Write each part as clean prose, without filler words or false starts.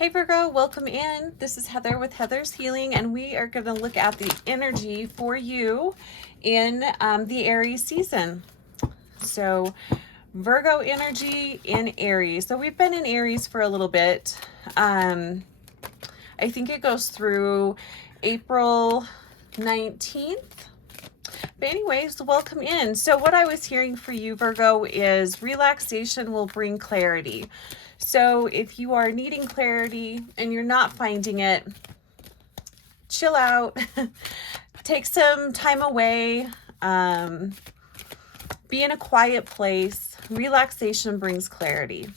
Hey Virgo, welcome in. This is Heather with Heather's Healing, and we are going to look at the energy for you in the Aries season. So, Virgo energy in Aries. So, we've been in Aries for a little bit. I think it goes through April 19th. But anyways, welcome in. So what I was hearing for you, Virgo, is relaxation will bring clarity. So if you are needing clarity and you're not finding it, chill out, take some time away, be in a quiet place. Relaxation brings clarity.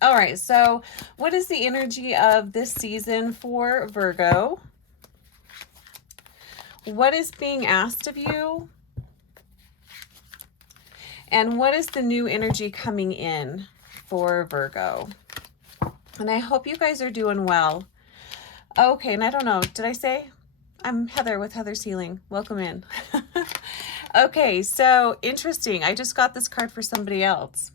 All right, so what is the energy of this season for Virgo? What is being asked of you? And what is the new energy coming in for Virgo? And I hope you guys are doing well. Okay, and I don't know, did I say? I'm Heather with Heather's Healing. Welcome in. Okay, so interesting. I just got this card for somebody else.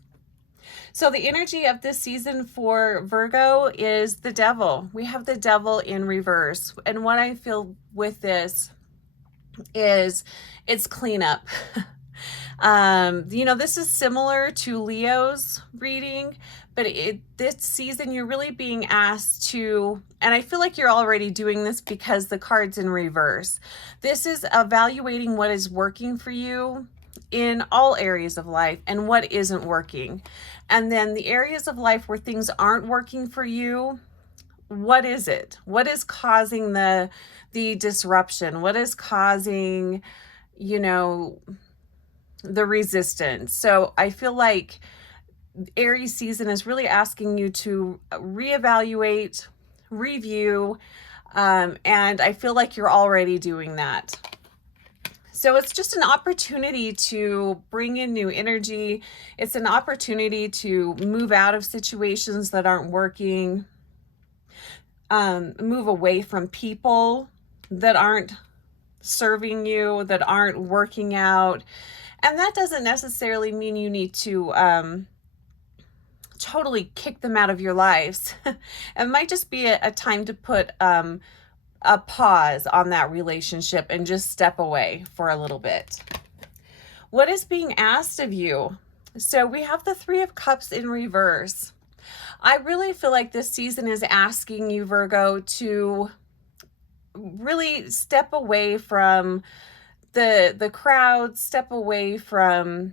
So the energy of this season for Virgo is the devil. We have the devil in reverse. And what I feel with this is it's cleanup. This is similar to Leo's reading, but this season you're really being asked to, and I feel like you're already doing this because the card's in reverse. This is evaluating what is working for you in all areas of life and what isn't working. And then the areas of life where things aren't working for you, what is it? What is causing the disruption? What is causing, the resistance? So I feel like Aries season is really asking you to reevaluate, review, and I feel like you're already doing that. So it's just an opportunity to bring in new energy. It's an opportunity to move out of situations that aren't working, move away from people that aren't serving you, that aren't working out. And that doesn't necessarily mean you need to totally kick them out of your lives. It might just be a time to put a pause on that relationship and just step away for a little bit. What is being asked of you? So we have the Three of Cups in reverse. I really feel like this season is asking you, Virgo, to really step away from the crowd, step away from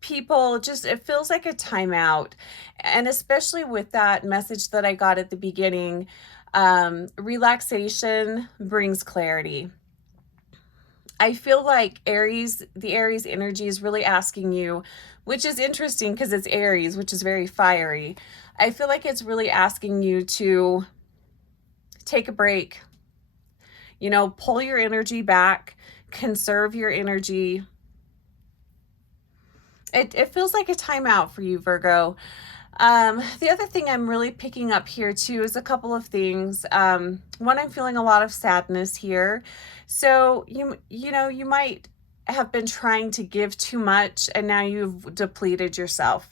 people. Just, it feels like a timeout. And especially with that message that I got at the beginning, relaxation brings clarity. I feel like the Aries energy is really asking you, which is interesting because it's Aries, which is very fiery. I feel like it's really asking you to take a break, pull your energy back, conserve your energy. It feels like a timeout for you, Virgo. The other thing I'm really picking up here too is a couple of things. One, I'm feeling a lot of sadness here. So you might have been trying to give too much and now you've depleted yourself.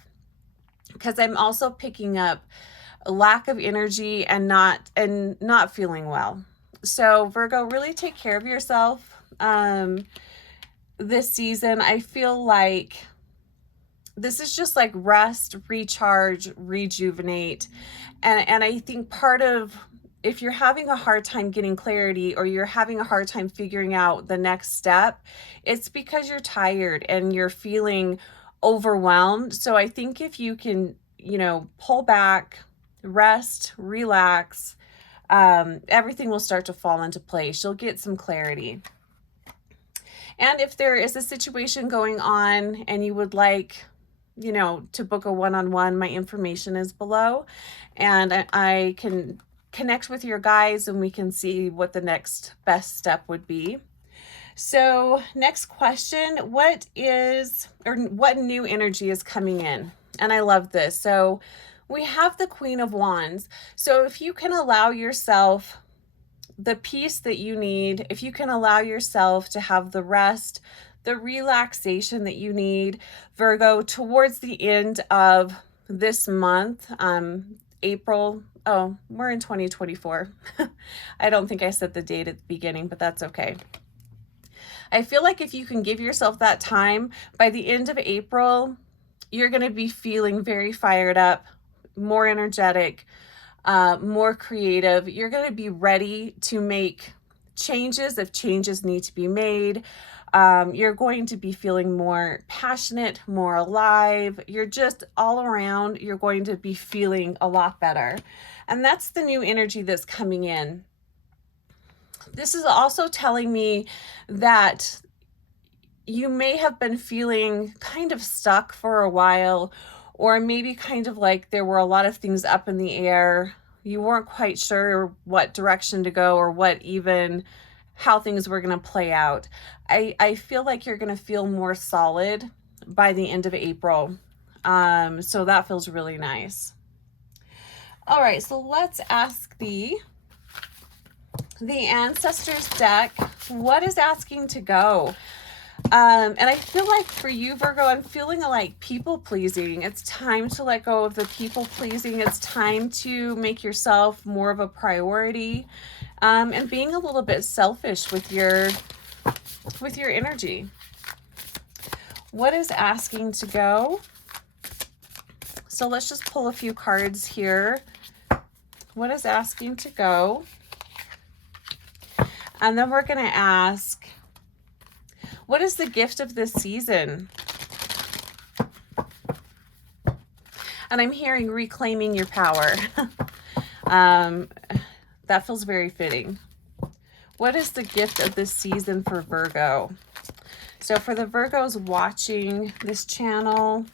Because I'm also picking up a lack of energy and not feeling well. So Virgo, really take care of yourself this season. I feel like this is just like rest, recharge, rejuvenate. And I think part of, if you're having a hard time getting clarity or you're having a hard time figuring out the next step, it's because you're tired and you're feeling overwhelmed. So I think if you can, pull back, rest, relax, everything will start to fall into place. You'll get some clarity. And if there is a situation going on and you would like, to book a one-on-one, my information is below and I can connect with your guys and we can see what the next best step would be. So next question, what new energy is coming in? And I love this. So we have the Queen of Wands. So if you can allow yourself the peace that you need, if you can allow yourself to have the rest, the relaxation that you need, Virgo, towards the end of this month, April Oh, we're in 2024. I don't think I said the date at the beginning, but that's okay. I feel like if you can give yourself that time, by the end of April, you're going to be feeling very fired up, more energetic, more creative. You're going to be ready to make changes if changes need to be made. You're going to be feeling more passionate, more alive. You're just all around, you're going to be feeling a lot better. And that's the new energy that's coming in. This is also telling me that you may have been feeling kind of stuck for a while, or maybe kind of like there were a lot of things up in the air. You weren't quite sure what direction to go or what even how things were going to play out. I feel like you're going to feel more solid by the end of April. So that feels really nice. All right, so let's ask the Ancestors deck, what is asking to go? And I feel like for you, Virgo, I'm feeling like people pleasing. It's time to let go of the people pleasing. It's time to make yourself more of a priority, and being a little bit selfish with your energy. What is asking to go? So let's just pull a few cards here. What is asking to go? And then we're going to ask, what is the gift of this season? And I'm hearing reclaiming your power. That feels very fitting. What is the gift of this season for Virgo? So for the Virgos watching this channel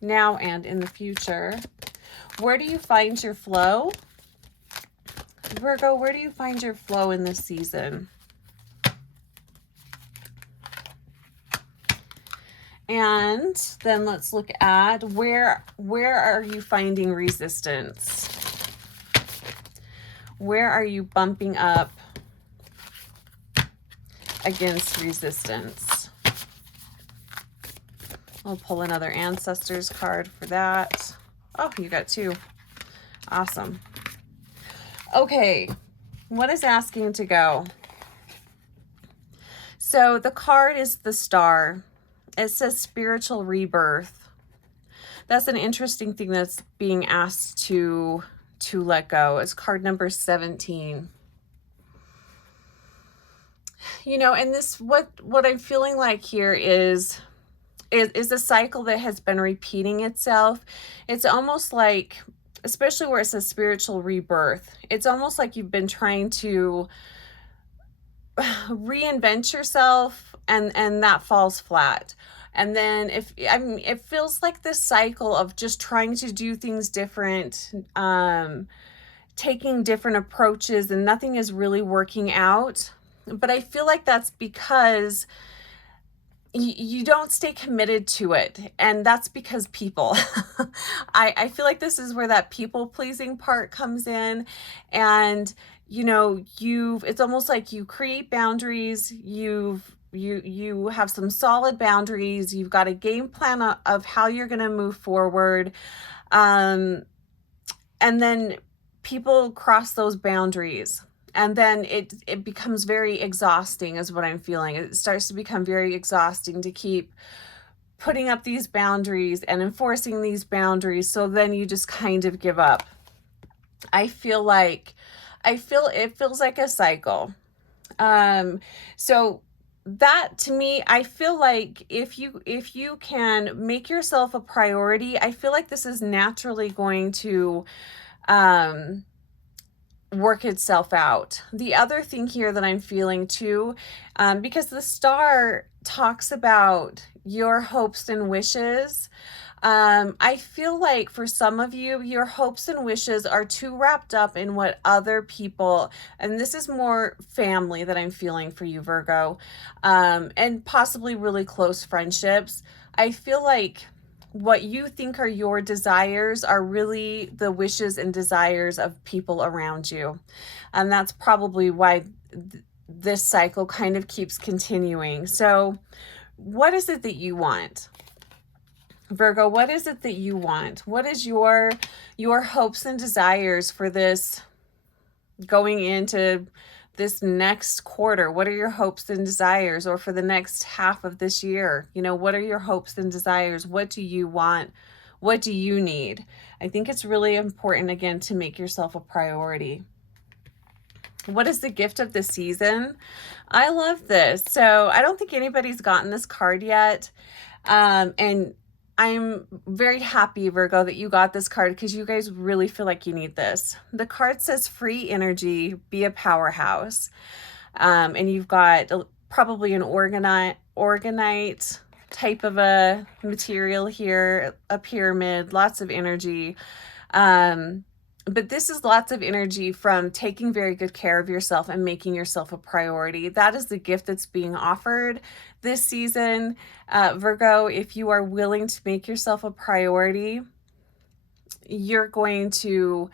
now and in the future, where do you find your flow? Virgo, where do you find your flow in this season? And then let's look at where are you finding resistance? Where are you bumping up against resistance? I'll pull another Ancestors card for that. Oh, you got two. Awesome. Okay, what is asking to go? So the card is the Star. It says spiritual rebirth. That's an interesting thing that's being asked to let go. It's card number 17. You know, and this, what I'm feeling like here is a cycle that has been repeating itself. It's almost like, especially where it says spiritual rebirth, it's almost like you've been trying to reinvent yourself and that falls flat. And then it feels like this cycle of just trying to do things different, taking different approaches, and nothing is really working out. But I feel like that's because you don't stay committed to it, and that's because people. I feel like this is where that people pleasing part comes in, and you know, it's almost like you create boundaries, you have some solid boundaries, you've got a game plan of how you're going to move forward, and then people cross those boundaries. And then it becomes very exhausting is what I'm feeling. It starts to become very exhausting to keep putting up these boundaries and enforcing these boundaries. So then you just kind of give up. It feels like a cycle. So that to me, I feel like if you can make yourself a priority, I feel like this is naturally going to, work itself out. The other thing here that I'm feeling too, because the Star talks about your hopes and wishes, I feel like for some of you, your hopes and wishes are too wrapped up in what other people, and this is more family that I'm feeling for you, Virgo, and possibly really close friendships. I feel like what you think are your desires are really the wishes and desires of people around you. And that's probably why this cycle kind of keeps continuing. So what is it that you want? Virgo, what is it that you want? What is your hopes and desires for this going into this next quarter? What are your hopes and desires, or for the next half of this year? You know, what are your hopes and desires? What do you want? What do you need? I think it's really important, again, to make yourself a priority. What is the gift of the season? I love this. So I don't think anybody's gotten this card yet. And I'm very happy, Virgo, that you got this card, because you guys really feel like you need this. The card says free energy, be a powerhouse. And you've got probably an organite type of a material here, a pyramid, lots of energy. But this is lots of energy from taking very good care of yourself and making yourself a priority. That is the gift that's being offered this season. Virgo, if you are willing to make yourself a priority, you're going to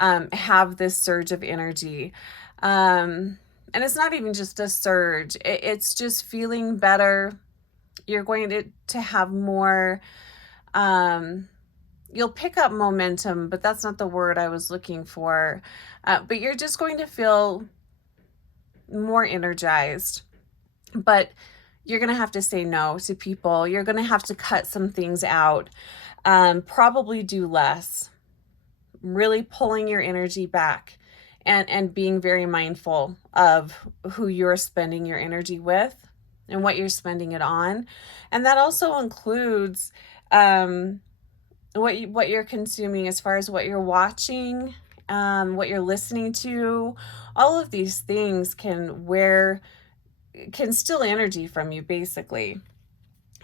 have this surge of energy. And it's not even just a surge. It's just feeling better. You're going to have more... you'll pick up momentum, but that's not the word I was looking for. But you're just going to feel more energized. But you're going to have to say no to people. You're going to have to cut some things out. Probably do less. Really pulling your energy back and being very mindful of who you're spending your energy with and what you're spending it on. And that also includes... what you're consuming, as far as what you're watching, what you're listening to. All of these things can steal energy from you, basically.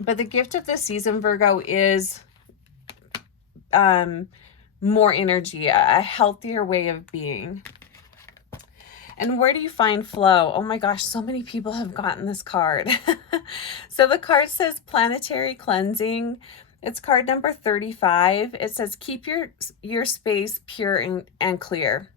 But the gift of this season, Virgo, is more energy, a healthier way of being. And where do you find flow? Oh my gosh, so many people have gotten this card. So the card says planetary cleansing. It's card number 35. It says, keep your space pure and clear.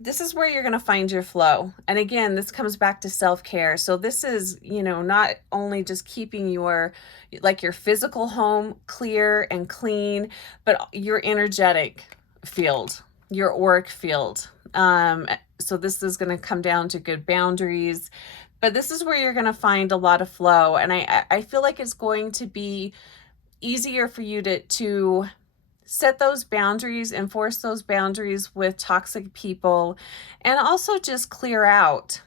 This is where you're going to find your flow. And again, this comes back to self-care. So this is, not only just keeping your physical home clear and clean, but your energetic field, your auric field. So this is going to come down to good boundaries. But this is where you're going to find a lot of flow. And I feel like it's going to be easier for you to set those boundaries, enforce those boundaries with toxic people, and also just clear out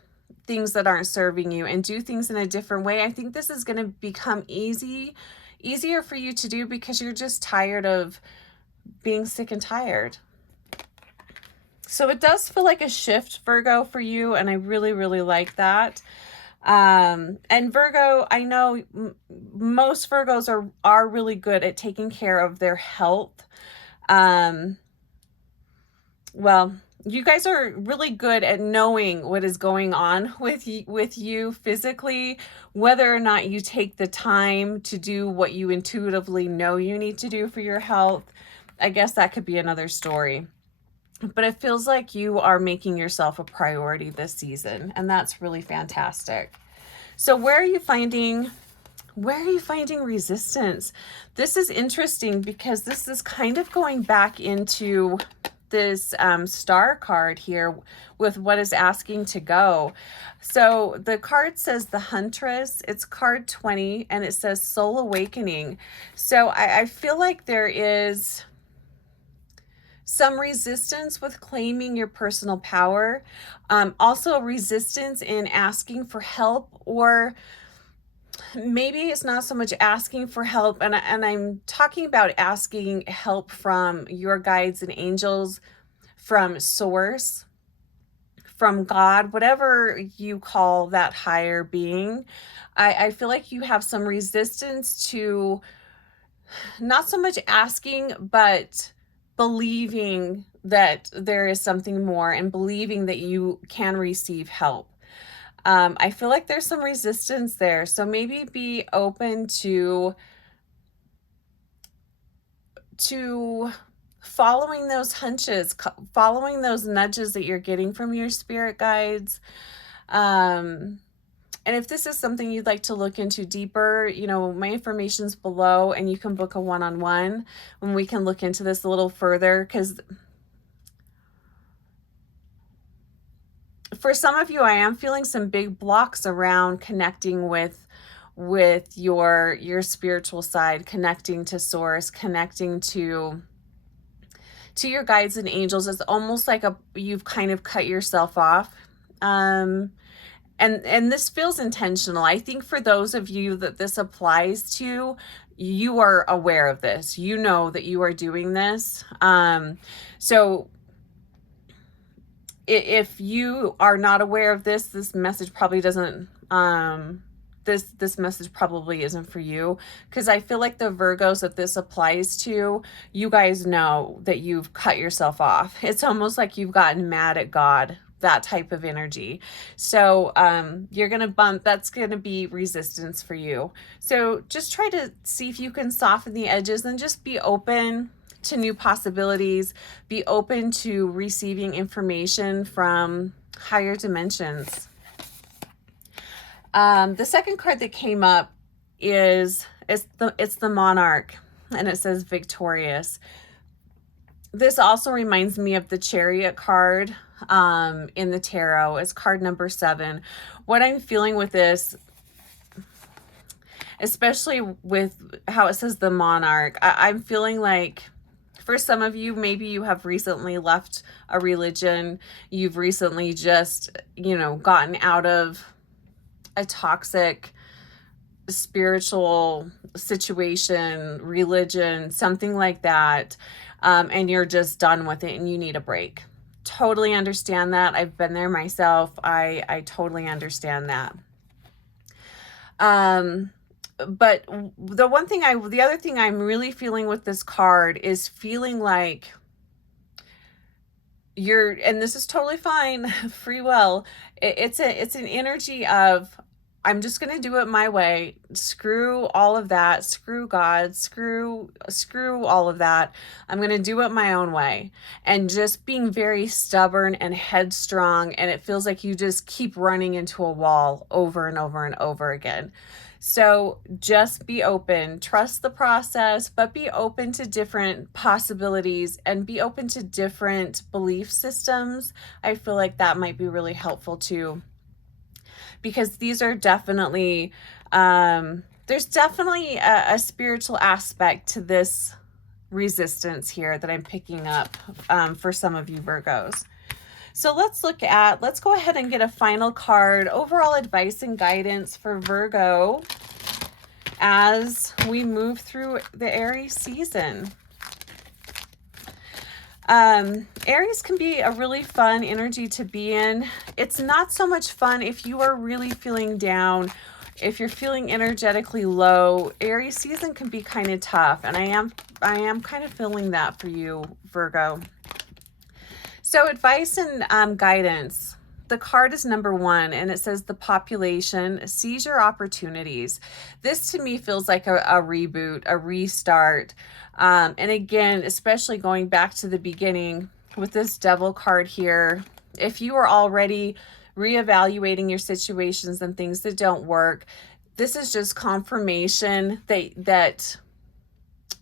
things that aren't serving you and do things in a different way. I think this is going to become easier for you to do, because you're just tired of being sick and tired. So it does feel like a shift, Virgo, for you, and I really, really like that. And Virgo, I know most Virgos are really good at taking care of their health. Well, you guys are really good at knowing what is going on with you physically, whether or not you take the time to do what you intuitively know you need to do for your health. I guess that could be another story. But it feels like you are making yourself a priority this season, and that's really fantastic. So where are you finding resistance? This is interesting, because this is kind of going back into this star card here with what is asking to go. So the card says the Huntress. It's card 20, and it says Soul Awakening. So I feel like there is some resistance with claiming your personal power. Also resistance in asking for help, or maybe it's not so much asking for help. And I'm talking about asking help from your guides and angels, from source, from God, whatever you call that higher being. I feel like you have some resistance to not so much asking, but believing that there is something more, and believing that you can receive help. I feel like there's some resistance there. So maybe be open to following those hunches, following those nudges that you're getting from your spirit guides. And if this is something you'd like to look into deeper, you know, my information's below and you can book a one-on-one when we can look into this a little further, because for some of you, I am feeling some big blocks around connecting with your spiritual side, connecting to source, connecting to your guides and angels. It's almost like you've kind of cut yourself off. And this feels intentional. I think for those of you that this applies to, you are aware of this. You know that you are doing this. So if you are not aware of this message probably doesn't, this message probably isn't for you, because I feel like the Virgos that this applies to, you guys know that you've cut yourself off. It's almost like you've gotten mad at God, that type of energy. So you're going to bump, that's going to be resistance for you. So just try to see if you can soften the edges and just be open to new possibilities, be open to receiving information from higher dimensions. The second card that came up it's the Monarch, and it says victorious. This also reminds me of the Chariot card in the tarot. It's card number 7. What I'm feeling with this, especially with how it says the Monarch, I'm feeling like for some of you, maybe you have recently left a religion. You've recently just, you know, gotten out of a toxic spiritual situation, religion, something like that. And you're just done with it and you need a break. Totally understand that. I've been there myself. I totally understand that. But the other thing I'm really feeling with this card is feeling like and this is totally fine, free will. It's an energy of, I'm just going to do it my way. Screw all of that. Screw God. Screw all of that. I'm going to do it my own way. And just being very stubborn and headstrong. And it feels like you just keep running into a wall over and over and over again. So just be open, trust the process, but be open to different possibilities and be open to different belief systems. I feel like that might be really helpful too, because these are definitely, there's definitely a spiritual aspect to this resistance here that I'm picking up for some of you Virgos. So let's go ahead and get a final card, overall advice and guidance for Virgo as we move through the Aries season. Aries can be a really fun energy to be in. It's not so much fun if you are really feeling down, if you're feeling energetically low. Aries season can be kind of tough, and I am kind of feeling that for you, Virgo. So advice and guidance. The card is number 1, and it says the population, seize your opportunities. This to me feels like a reboot, a restart. And again, especially going back to the beginning with this devil card here, if you are already reevaluating your situations and things that don't work, this is just confirmation that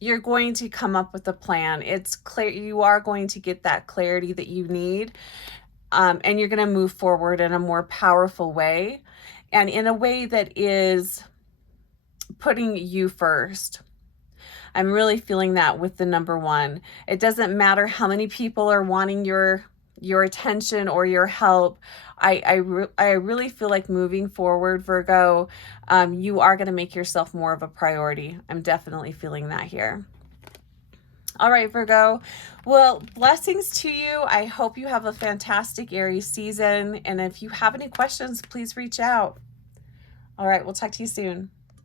you're going to come up with a plan. It's clear you are going to get that clarity that you need, and you're going to move forward in a more powerful way, and in a way that is putting you first. I'm really feeling that with the number 1. It doesn't matter how many people are wanting your attention or your help. I really feel like moving forward, Virgo, you are going to make yourself more of a priority. I'm definitely feeling that here. All right, Virgo. Well, blessings to you. I hope you have a fantastic Aries season. And if you have any questions, please reach out. All right, we'll talk to you soon.